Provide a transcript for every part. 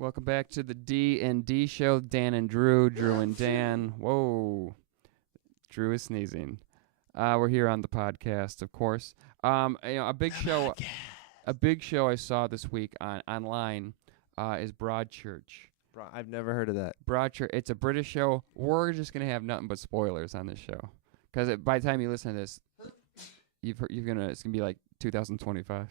Welcome back to the D&D show. Dan and Drew, Drew and Dan. Whoa, Drew is sneezing. We're here on the podcast, of course. A big show. A big show I saw this week online is Broadchurch. I've never heard of that. Broadchurch. It's a British show. We're just gonna have nothing but spoilers on this show, because by the time you listen to this, it's gonna be like 2025.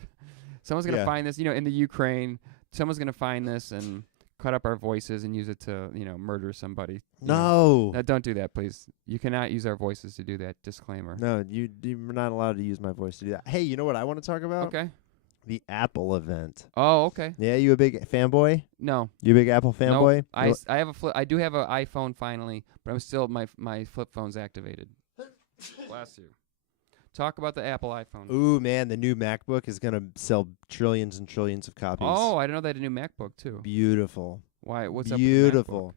Someone's gonna find this, in the Ukraine. Someone's gonna find this and cut up our voices and use it to, murder somebody. No. No, don't do that, please. You cannot use our voices to do that. Disclaimer. No, you're not allowed to use my voice to do that. Hey, you know what I want to talk about? Okay. The Apple event. Oh, okay. Yeah, you a big fanboy? No. You a big Apple fanboy? Nope. I have a flip. I do have an iPhone finally, but I'm still my flip phone's activated. Bless you. Talk about the Apple iPhone. Ooh, man, the new MacBook is gonna sell trillions and trillions of copies. Oh, I didn't know they had a new MacBook too. Beautiful. Why? What's up Beautiful. with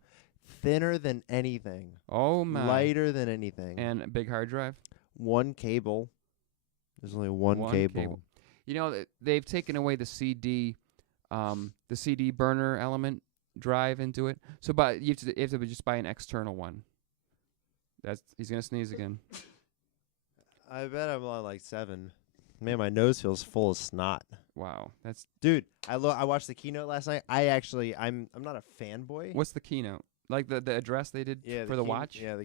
Thinner than anything. Oh my. Lighter than anything. And a big hard drive. One cable. There's only one cable. They've taken away the CD burner element drive into it. So, but you have to just buy an external one. He's gonna sneeze again. I bet I'm on like 7. Man, my nose feels full of snot. Wow, Dude. I watched the keynote last night. I'm not a fanboy. What's the keynote? Like the address they did for the watch? Yeah,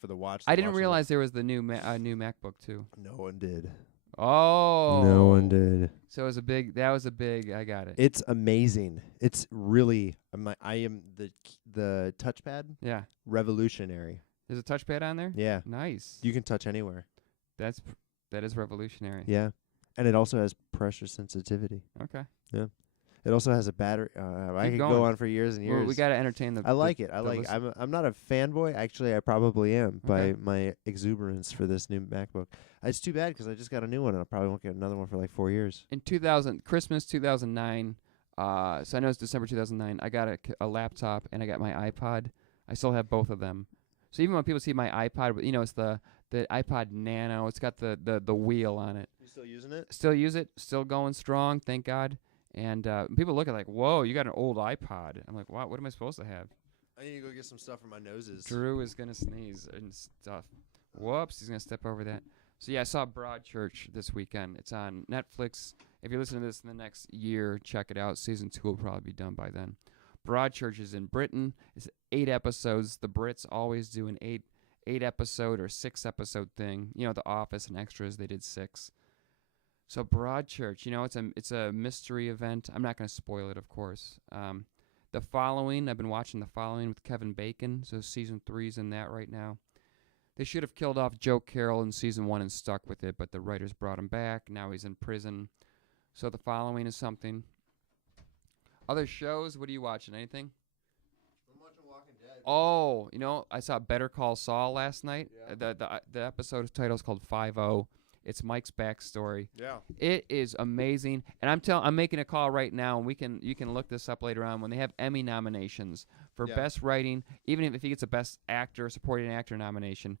for the watch. I didn't realize there was the new new MacBook too. No one did. Oh. No one did. So that was a big. I got it. It's amazing. It's really. I am the touchpad. Yeah. Revolutionary. There's a touchpad on there. Yeah. Nice. You can touch anywhere. That is revolutionary. Yeah, and it also has pressure sensitivity. Okay. Yeah. It also has a battery. I could go on for years and years. Well, we got to entertain the. I like it. I'm not a fanboy. Actually, I probably am by my exuberance for this new MacBook. It's too bad because I just got a new one and I probably won't get another one for like 4 years. In Christmas 2009, so I know it's December 2009, I got a laptop and I got my iPod. I still have both of them. So even when people see my iPod, it's the iPod Nano. It's got the wheel on it. You still using it? Still use it. Still going strong, thank God. And people look at like, whoa, you got an old iPod. I'm like, wow, what am I supposed to have? I need to go get some stuff for my noses. Drew is going to sneeze and stuff. Whoops, he's going to step over that. So, yeah, I saw Broadchurch this weekend. It's on Netflix. If you're listening to this in the next year, check it out. Season 2 will probably be done by then. Broadchurch is in Britain. It's 8 episodes. The Brits always do an 8-episode or 6-episode thing. The Office and Extras, they did 6. So Broadchurch, it's a mystery event. I'm not going to spoil it, of course. The Following, I've been watching The Following with Kevin Bacon. So season 3's in that right now. They should have killed off Joe Carroll in season 1 and stuck with it, but the writers brought him back. Now he's in prison. So The Following is something. Other shows, what are you watching? Anything? I'm watching Walking Dead. Oh, I saw Better Call Saul last night. Yeah. The episode title is called 5-0. It's Mike's backstory. Yeah. It is amazing. And I'm making a call right now, and you can look this up later on when they have Emmy nominations for best writing, even if he gets a best actor, supporting actor nomination.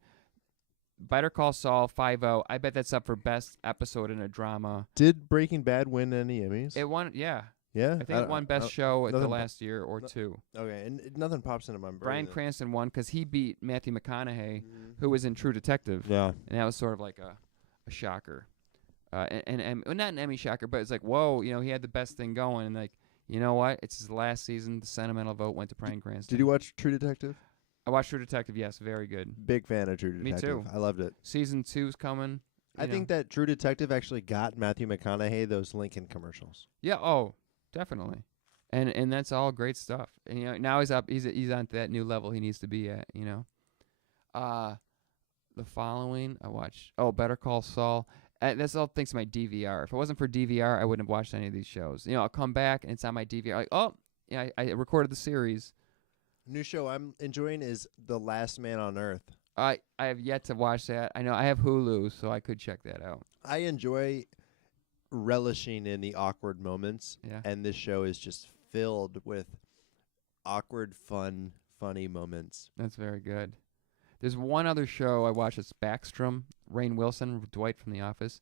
Better Call Saul 5-0. I bet that's up for best episode in a drama. Did Breaking Bad win any Emmys? It won, yeah. Yeah? I think it won best show at the last year or 2. Okay, and nothing pops into my brain. Bryan Cranston won because he beat Matthew McConaughey, who was in True Detective. Yeah. And that was sort of like a shocker. And not an Emmy shocker, but it's like, whoa, he had the best thing going. And like, you know what? It's his last season. The sentimental vote went to Bryan Cranston. Did you watch True Detective? I watched True Detective, yes. Very good. Big fan of True Detective. Me too. I loved it. Season 2's coming. I think that True Detective actually got Matthew McConaughey those Lincoln commercials. Yeah, definitely. And that's all great stuff. And now he's up. He's on that new level he needs to be at. The Following I watched. Better Call Saul. That's all thanks to my DVR. If it wasn't for DVR, I wouldn't have watched any of these shows. I'll come back and it's on my DVR. Like, I recorded the series. New show I'm enjoying is The Last Man on Earth. I have yet to watch that. I know I have Hulu, so I could check that out. I enjoy relishing in the awkward moments. Yeah. And this show is just filled with awkward, funny moments. That's very good. There's one other show I watched. It's Backstrom, Rainn Wilson, Dwight from The Office.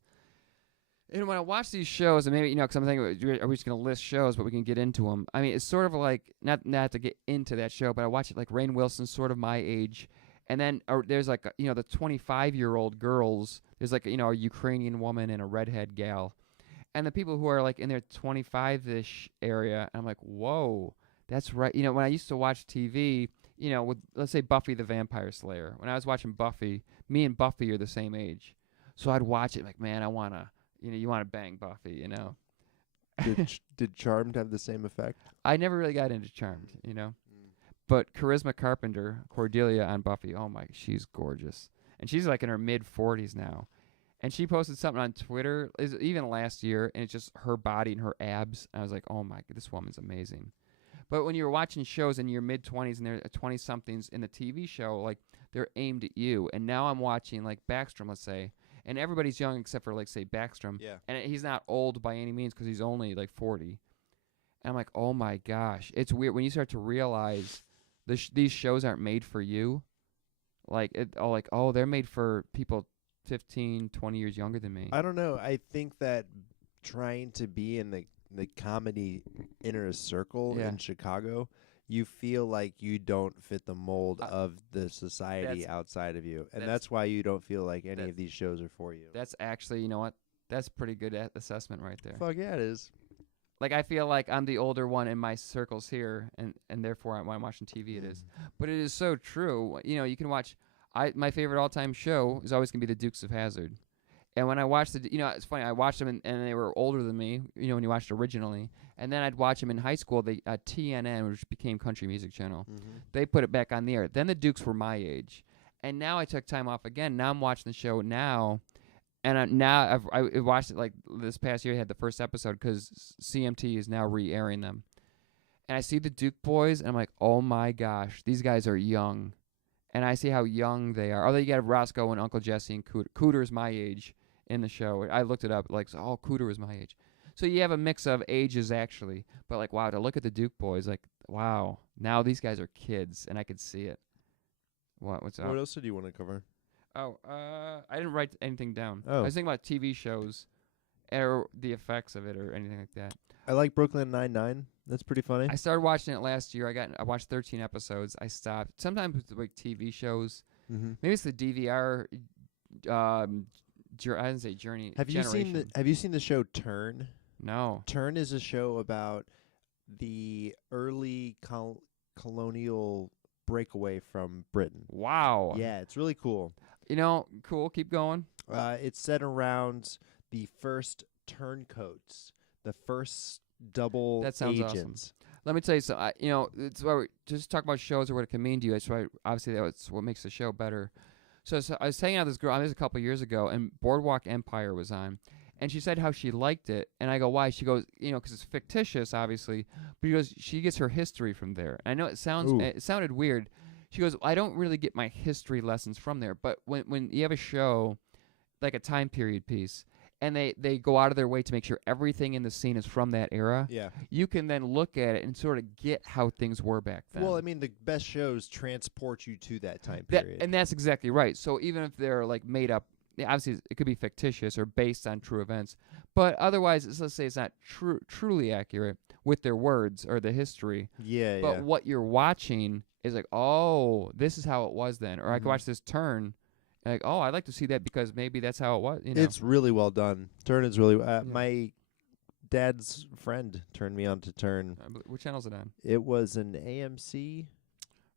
And when I watch these shows, and maybe, because I'm thinking, are we just going to list shows, but we can get into them. I mean, it's sort of like, not to get into that show, but I watch it like Rainn Wilson's sort of my age. And then there's like, the 25-year-old girls. There's like, a Ukrainian woman and a redhead gal. And the people who are like in their 25-ish area, I'm like, whoa, that's right. When I used to watch TV, with, let's say, Buffy the Vampire Slayer. When I was watching Buffy, me and Buffy are the same age. So I'd watch it like, man, I want to, you want to bang Buffy, Did Charmed have the same effect? I never really got into Charmed, But Charisma Carpenter, Cordelia on Buffy, oh my, she's gorgeous. And she's like in her mid-40s now. And she posted something on Twitter, even last year, and it's just her body and her abs. And I was like, oh my, this woman's amazing. But when you're watching shows in your mid-20s and they're 20-somethings in the TV show, like, they're aimed at you. And now I'm watching, like, Backstrom, let's say, and everybody's young except for, like, say, Backstrom. Yeah. And he's not old by any means because he's only, like, 40. And I'm like, oh, my gosh. It's weird when you start to realize these shows aren't made for you. Like, they're made for people 15, 20 years younger than me. I don't know. I think that trying to be in the comedy inner circle in Chicago, you feel like you don't fit the mold of the society outside of you. And that's why you don't feel like any of these shows are for you. That's actually, you know what? That's pretty good assessment right there. Fuck yeah, it is. Like, I feel like I'm the older one in my circles here, and therefore when I'm watching TV it is. But it is so true. You can watch, my favorite all-time show is always going to be The Dukes of Hazzard. And when I watched it's funny, I watched them and they were older than me, when you watched originally. And then I'd watch them in high school, TNN, which became Country Music Channel. Mm-hmm. They put it back on the air. Then the Dukes were my age. And now I took time off again. Now I'm watching the show now. And I watched it like this past year. I had the first episode because CMT is now re-airing them. And I see the Duke boys, and I'm like, oh my gosh, these guys are young. And I see how young they are. Although you got Roscoe and Uncle Jesse and Cooter. Cooter's my age in the show. I looked it up. Like, Cooter was my age. So you have a mix of ages, actually. But, like, wow, to look at the Duke boys, like, wow, now these guys are kids, and I could see it. What's up? What else did you want to cover? Oh, I didn't write anything down. Oh. I was thinking about TV shows or the effects of it or anything like that. I like Brooklyn Nine-Nine. That's pretty funny. I started watching it last year. I watched 13 episodes. I stopped. Sometimes with like TV shows. Mm-hmm. Maybe it's the DVR. I didn't say Journey. Have you seen the show Turn? No. Turn is a show about the early colonial breakaway from Britain. Wow. Yeah, it's really cool. Cool. Keep going. It's set around the first turncoats, the first double that sounds agents. Awesome. Let me tell you something. It's why we just talk about shows or what it can mean to you. That's why, obviously, that's what makes the show better. So I was hanging out with this girl. This was a couple years ago, and Boardwalk Empire was on. And she said how she liked it. And I go, why? She goes, because it's fictitious, obviously. But she goes, she gets her history from there. And I know it sounded weird. She goes, I don't really get my history lessons from there. But when you have a show, like a time period piece, and they go out of their way to make sure everything in the scene is from that era, you can then look at it and sort of get how things were back then. Well, I mean, the best shows transport you to that time period. And that's exactly right. So even if they're like made up, obviously it could be fictitious or based on true events, but otherwise, let's say it's not truly accurate with their words or the history. But what you're watching is like, oh, this is how it was then. Or I could watch this Turn. Like, oh, I'd like to see that because maybe that's how it was. It's really well done. Turn is really my dad's friend turned me on to Turn. What channel is it on? It was an AMC.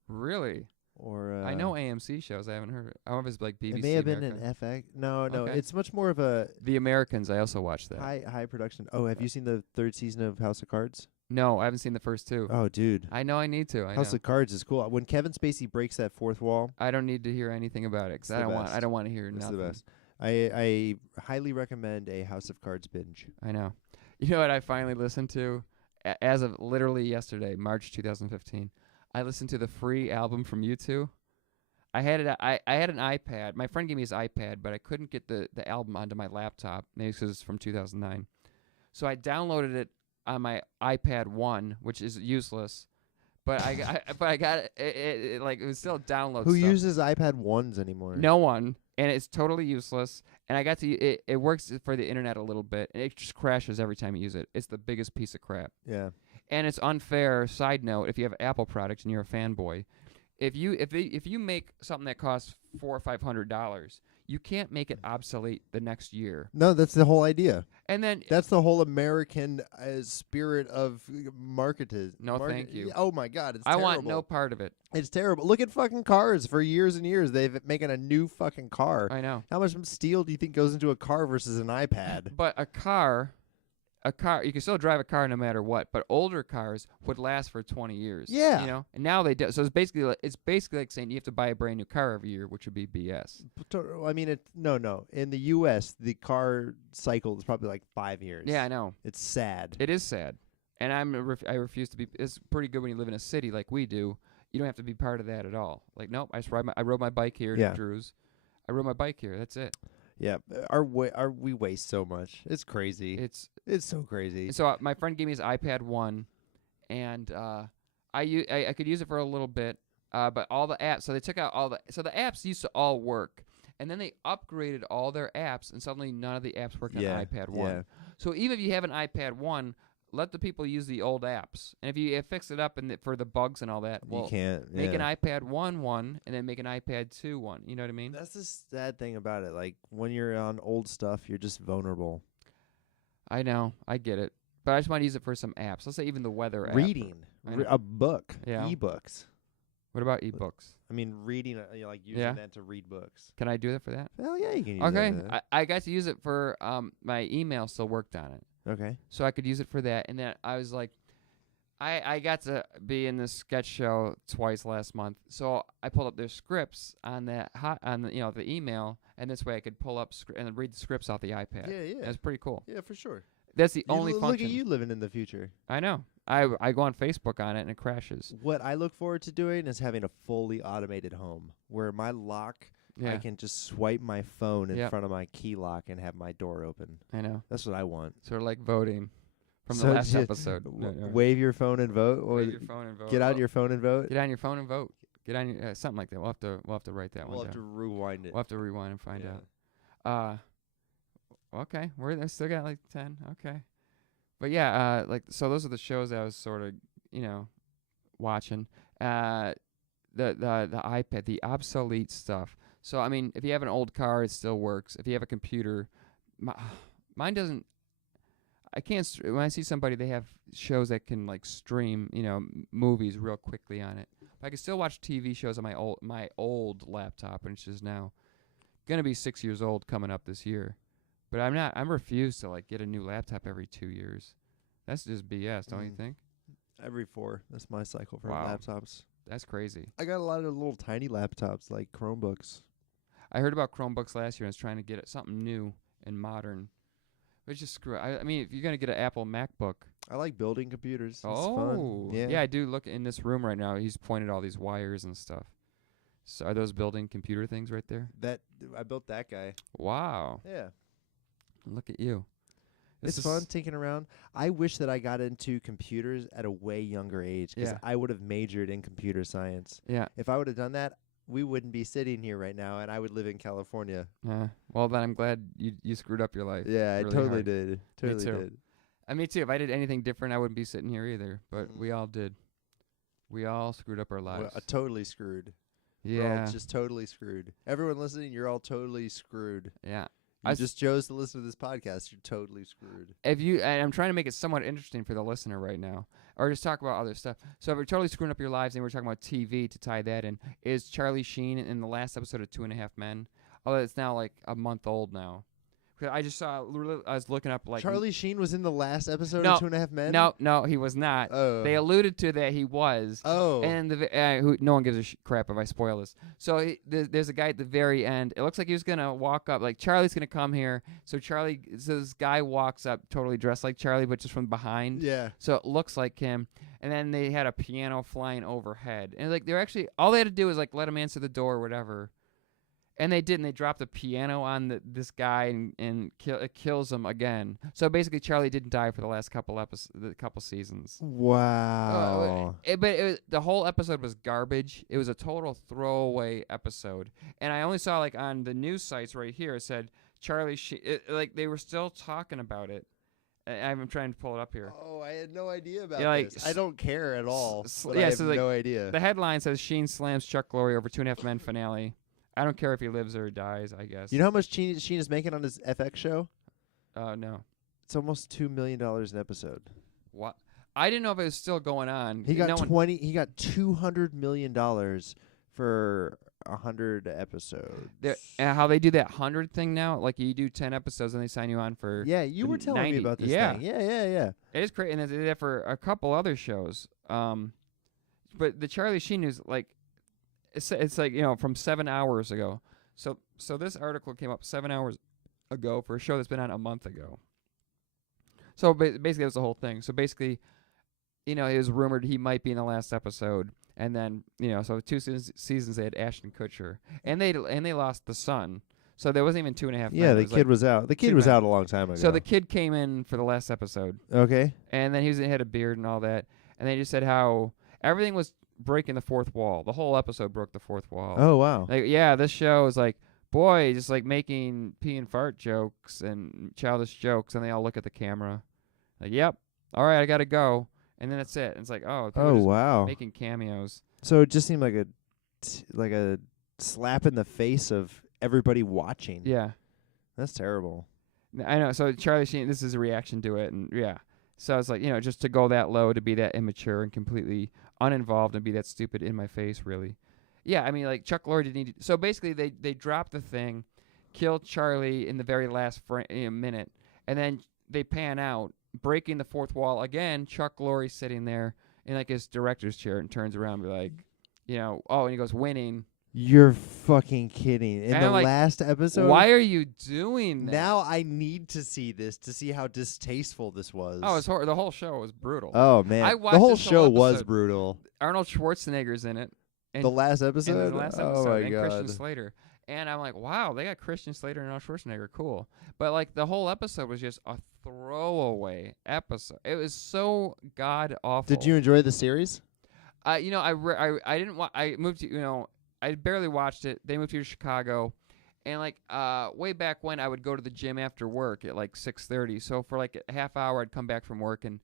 Really? Or I know AMC shows. I haven't heard it. I don't know if it's like BBC. It may have America. been an FX. No, Okay. It's much more of a The Americans. I also watched that. high production. Oh, have you seen the third season of House of Cards? No, I haven't seen the first two. Oh, dude. I know I need to. House of Cards is cool. When Kevin Spacey breaks that fourth wall, I don't need to hear anything about it because I don't want to hear nothing. It's the best. I highly recommend a House of Cards binge. I know. You know what I finally listened to? As of literally yesterday, March 2015, I listened to the free album from U2. I had an iPad. My friend gave me his iPad, but I couldn't get the album onto my laptop. Maybe because it's from 2009. So I downloaded it on my iPad 1, which is useless. But I got it. It was still download. Who stuff. uses iPad 1s anymore? No one. and it's totally useless. And I got to it works for the internet a little bit, and it just crashes every time you use it. It's the biggest piece of crap. Yeah. And it's unfair. Side note: if you have Apple products and you're a fanboy, if you make something that costs $400 or $500, you can't make it obsolete the next year. No, that's the whole idea. And then that's the whole American spirit of thank you. Oh my God, it's I terrible. want no part of it. It's terrible. Look at fucking cars. For years and years, they've making a new fucking car. I know. How much steel do you think goes into a car versus an iPad? But a car, you can still drive a car no matter what. But older cars would last for 20 years. Yeah. You know, and now they do. So it's basically like saying you have to buy a brand new car every year, which would be BS. I mean, no. In the U.S., the car cycle is probably like 5 years. Yeah, I know. It's sad. It is sad, and I refuse to be. It's pretty good when you live in a city like we do. You don't have to be part of that at all. Like, nope. I rode my bike here to Drew's. I rode my bike here. That's it. Yeah, we waste so much. It's crazy. It's so crazy. So my friend gave me his iPad 1, and I could use it for a little bit, but all the apps. So they took out so the apps used to all work, and then they upgraded all their apps, and suddenly none of the apps worked on iPad 1. Yeah. So even if you have an iPad 1, let the people use the old apps, and if you fix it up for the bugs and all that, well, you can't make an iPad 1, and then make an iPad 2, 1. You know what I mean? That's the sad thing about it. Like when you're on old stuff, you're just vulnerable. I know, I get it, but I just want to use it for some apps. Let's say even the weather app. Reading, a book, ebooks. What about ebooks? I mean, reading, like using that to read books. Can I do that for that? Hell yeah, you can use that. Okay, I got to use it for my email. Still worked on it. Okay. So I could use it for that, and then I was like, I got to be in this sketch show twice last month, so I pulled up their scripts on the email, and this way I could pull up and read the scripts off the iPad. Yeah. That's pretty cool. Yeah, for sure. That's the only function. Look at you living in the future. I know. I go on Facebook on it, and it crashes. What I look forward to doing is having a fully automated home where my lock. I can just swipe my phone in front of my key lock and have my door open. I know. That's what I want. Sort of like voting from the last episode. Wave your phone and vote, or wave your phone and vote. Get on your phone and vote. Get on your phone and vote. Get on your something like that. We'll have to write that one down. We'll have to rewind it. We'll have to rewind and find out. Okay, I still got like 10. Okay, but yeah, so those are the shows I was sort of watching. The iPad, the obsolete stuff. So, I mean, if you have an old car, it still works. If you have a computer, mine doesn't. I can't. When I see somebody, they have shows that can like stream, movies real quickly on it. But I can still watch TV shows on my old laptop, which is now gonna be 6 years old coming up this year. But I'm refused to like get a new laptop every 2 years. That's just BS, don't you think? Every 4. That's my cycle for laptops. That's crazy. I got a lot of little tiny laptops like Chromebooks. I heard about Chromebooks last year and I was trying to get something new and modern. But just screw it. I mean, if you're going to get an Apple MacBook. I like building computers. It's fun. Yeah, I do look in this room right now. He's pointed all these wires and stuff. So are those building computer things right there? I built that guy. Wow. Yeah. Look at you. It's fun tinking around. I wish that I got into computers at a way younger age because I would have majored in computer science. Yeah. If I would have done that, we wouldn't be sitting here right now, and I would live in California. Well, then I'm glad you screwed up your life. Yeah, really I totally hard. did. Totally did. Me too. If I did anything different, I wouldn't be sitting here either. But we all did. We all screwed up our lives. Well, totally screwed. Yeah. We're all just totally screwed. Everyone listening, you're all totally screwed. Yeah. You just chose to listen to this podcast. You're totally screwed. And I'm trying to make it somewhat interesting for the listener right now, or just talk about other stuff. So if you're totally screwing up your lives, and we're talking about TV to tie that in, is Charlie Sheen in the last episode of 2.5 Men? Although it's now like a month old now. I just saw. I was looking up like Charlie Sheen was in the last episode of 2.5 Men. No, he was not. Oh. They alluded to that he was. Oh, and no one gives a crap if I spoil this. So there's a guy at the very end. It looks like he was gonna walk up, like Charlie's gonna come here. So this guy walks up, totally dressed like Charlie, but just from behind. Yeah. So it looks like him. And then they had a piano flying overhead, and like they're actually all they had to do was like let him answer the door or whatever. And they did, and they dropped the piano on this guy, and it kills him again. So basically, Charlie didn't die for the last couple seasons. Wow! the whole episode was garbage. It was a total throwaway episode. And I only saw, like, on the news sites right here, it said Charlie Sheen. Like, they were still talking about it. I'm trying to pull it up here. Oh, I had no idea about like, this. I don't care at all. But yeah, I have so, like, no idea. The headline says Sheen slams Chuck Lorre over 2.5 Men finale. I don't care if he lives or dies, I guess. You know how much Sheen is making on his FX show? No. It's almost $2 million an episode. What? I didn't know if it was still going on. He got He got $200 million for 100 episodes. And how they do that 100 thing now, like you do 10 episodes and they sign you on for Yeah, you were telling 90. me about this Yeah. thing. Yeah. It is crazy, and they did that for a couple other shows. But the Charlie Sheen is like, it's like, from 7 hours ago. So this article came up 7 hours ago for a show that's been on a month ago. So basically, that was the whole thing. So basically, it was rumored he might be in the last episode. And then, so 2 seasons they had Ashton Kutcher, and they lost the son, so there wasn't even 2.5 Men. Yeah, the kid was out. The kid was out a long time ago. So the kid came in for the last episode. Okay. And then he had a beard and all that, and they just said how everything was breaking the fourth wall. The whole episode broke the fourth wall. Oh wow. Like, yeah, this show is like, boy, just like making pee and fart jokes and childish jokes, and they all look at the camera, like, yep, all right, I gotta go. And then that's it. It's like, wow, making cameos. So it just seemed like a slap in the face of everybody watching. Yeah, that's terrible. I know. So Charlie Sheen, this is a reaction to it, and yeah. So it's like, just to go that low, to be that immature and completely uninvolved, and be that stupid in my face, really. Yeah, I mean, like Chuck Lorre didn't need to. So basically, they dropped the thing, killed Charlie in the very last minute, and then they pan out, breaking the fourth wall again. Chuck Lorre sitting there in like his director's chair and turns around and be like, and he goes, winning. You're fucking kidding. In and the like, last episode? Why are you doing that? Now I need to see this to see how distasteful this was. Oh, it's the whole show was brutal. Oh, man. The whole show was brutal. Arnold Schwarzenegger's in it. The last episode? The last episode. Oh, my and God. Christian Slater. And I'm like, wow, they got Christian Slater and Arnold Schwarzenegger. Cool. But, like, the whole episode was just a throwaway episode. It was so god-awful. Did you enjoy the series? I didn't I moved to, I barely watched it. They moved here to Chicago. And, like, way back when, I would go to the gym after work at, like, 6:30. So for, like, a half hour, I'd come back from work and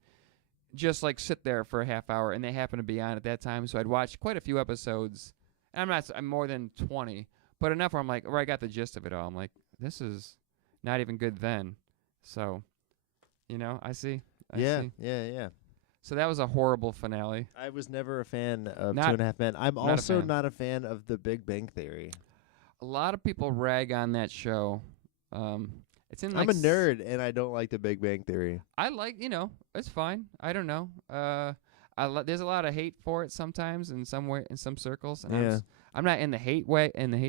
just, like, sit there for a half hour. And they happened to be on at that time. So I'd watch quite a few episodes. And I'm more than 20. But enough where I'm like, I got the gist of it all. I'm like, this is not even good then. So, I see. Yeah. So that was a horrible finale. I was never a fan of 2.5 Men. I'm also not a fan of The Big Bang Theory. A lot of people rag on that show. It's in. Like, I'm a nerd, and I don't like The Big Bang Theory. I like, it's fine. I don't know. There's a lot of hate for it sometimes in some circles. And I'm not in the hate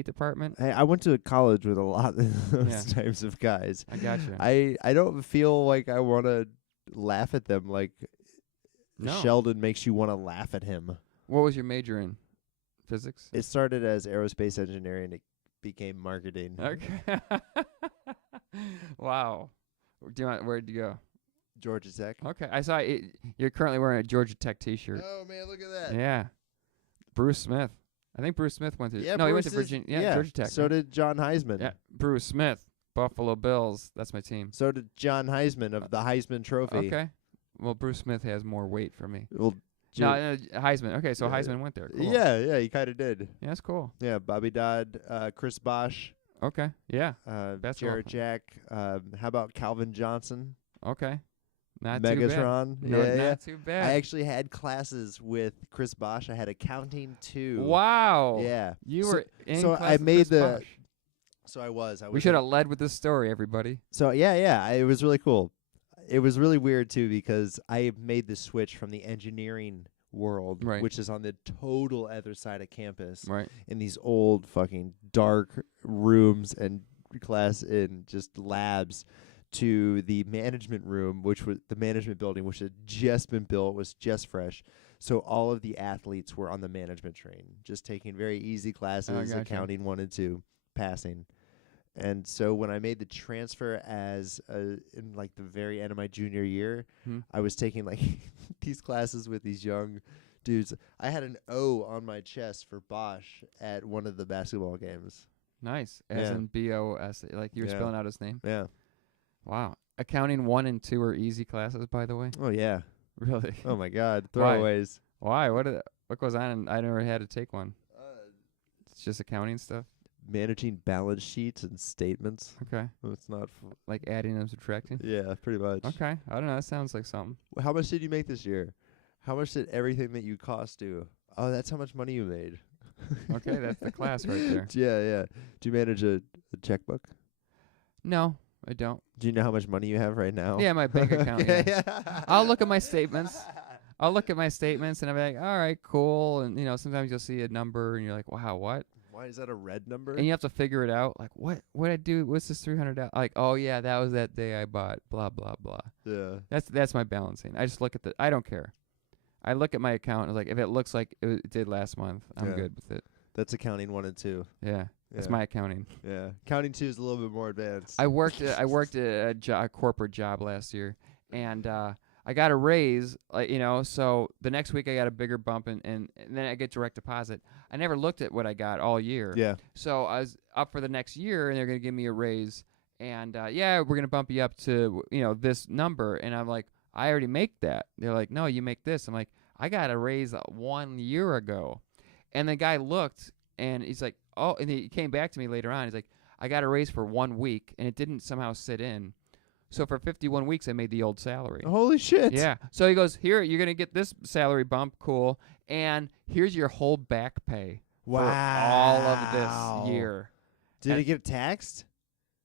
department. Hey, I went to college with a lot of those types of guys. I gotcha. I don't feel like I want to laugh at them like Sheldon makes you want to laugh at him. What was your major in? Physics? It started as aerospace engineering, and it became marketing. Okay. Wow. Where'd you go? Georgia Tech. Okay. I saw it. You're currently wearing a Georgia Tech T-shirt. Oh, man, look at that. Yeah. Bruce Smith. I think Bruce Smith went to... Yeah, no, he went to Virginia. Yeah, Georgia Tech. So did John Heisman. Yeah, Bruce Smith. Buffalo Bills. That's my team. So did John Heisman of the Heisman Trophy. Okay. Well, Bruce Smith has more weight for me. Well, no, Heisman. Okay, so Heisman went there. Cool. Yeah, he kind of did. Yeah, that's cool. Yeah, Bobby Dodd, Chris Bosh. Okay, yeah. Jared Jack. How about Calvin Johnson? Okay. Not Megatron. Too bad. No, not too bad. I actually had classes with Chris Bosh. I had accounting too. Wow. Yeah. You were in so class I with made Chris Bosh. So I was. We should have led with this story, everybody. So yeah, it was really cool. It was really weird too because I made the switch from the engineering world, which is on the total other side of campus, in these old fucking dark rooms and class in just labs, to the management room, which was the management building, which had just been built, was just fresh. So all of the athletes were on the management train, just taking very easy classes, accounting 1 and 2, passing. And so when I made the transfer in like the very end of my junior year, I was taking like these classes with these young Dudes, I had an O on my chest for Bosch at one of the basketball games. Nice. As in B-O-S. Like you were spelling out his name? Yeah. Wow. Accounting 1 and 2 are easy classes, by the way? Oh, yeah. Really? Oh, my God. Throwaways. Why? What goes on? I never had to take one. It's just accounting stuff? Managing balance sheets and statements. Okay. It's not... Like adding and subtracting? Yeah, pretty much. Okay. I don't know. That sounds like something. How much did you make this year? How much did everything that you cost do? Oh, that's how much money you made. Okay, that's the class right there. Yeah. Do you manage a checkbook? No, I don't. Do you know how much money you have right now? Yeah, my bank account. Yeah. I'll look at my statements. And I'll be like, all right, cool. And, sometimes you'll see a number and you're like, wow, what? Why is that a red number? And you have to figure it out. Like, what I do? What's this $300? Like, oh, yeah, that was that day I bought blah, blah, blah. Yeah. That's my balancing. I just look at I don't care. I look at my account and like, if it looks like it did last month, I'm good with it. That's accounting 1 and 2. Yeah. That's my accounting. Yeah. Accounting 2 is a little bit more advanced. I worked a corporate job last year, and I got a raise, so the next week I got a bigger bump, and then I get direct deposit. I never looked at what I got all year. Yeah. So I was up for the next year, and they're going to give me a raise, and we're going to bump you up to, this number. And I'm like, I already make that. They're like, no, you make this. I'm like, I got a raise 1 year ago. And the guy looked, and he's like, oh, and he came back to me later on. He's like, I got a raise for 1 week, and it didn't somehow sit in. So for 51 weeks, I made the old salary. Holy shit. Yeah. So he goes, here, you're going to get this salary bump. Cool. And here's your whole back pay for all of this year. Did it get taxed?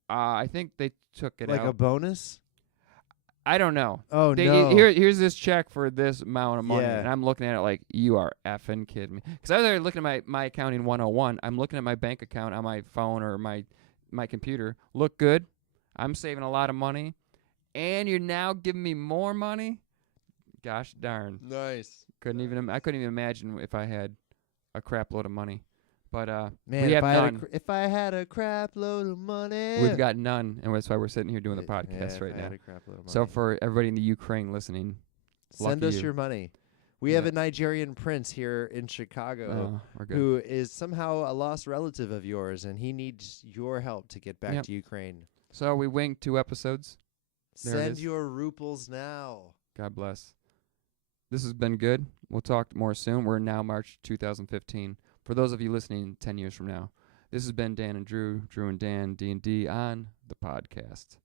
I think they took it out. Like a bonus? I don't know. Oh, no. Here's this check for this amount of money. Yeah. And I'm looking at it like, you are effing kidding me. Because I was already looking at my accounting 101. I'm looking at my bank account on my phone or my computer. Look good. I'm saving a lot of money. And you're now giving me more money? Gosh darn. Nice. I couldn't even imagine if I had a crap load of money. But man, we have none. If I had a crap load of money. We've got none, and that's why we're sitting here doing the podcast right now. So for everybody in the Ukraine listening, send us your money. We have a Nigerian prince here in Chicago who is somehow a lost relative of yours, and he needs your help to get back to Ukraine. So we winged 2 episodes. Send your ruples now. God bless. This has been good. We'll talk more soon. We're now March 2015. For those of you listening 10 years from now, this has been Dan and Drew and Dan, D&D on the podcast.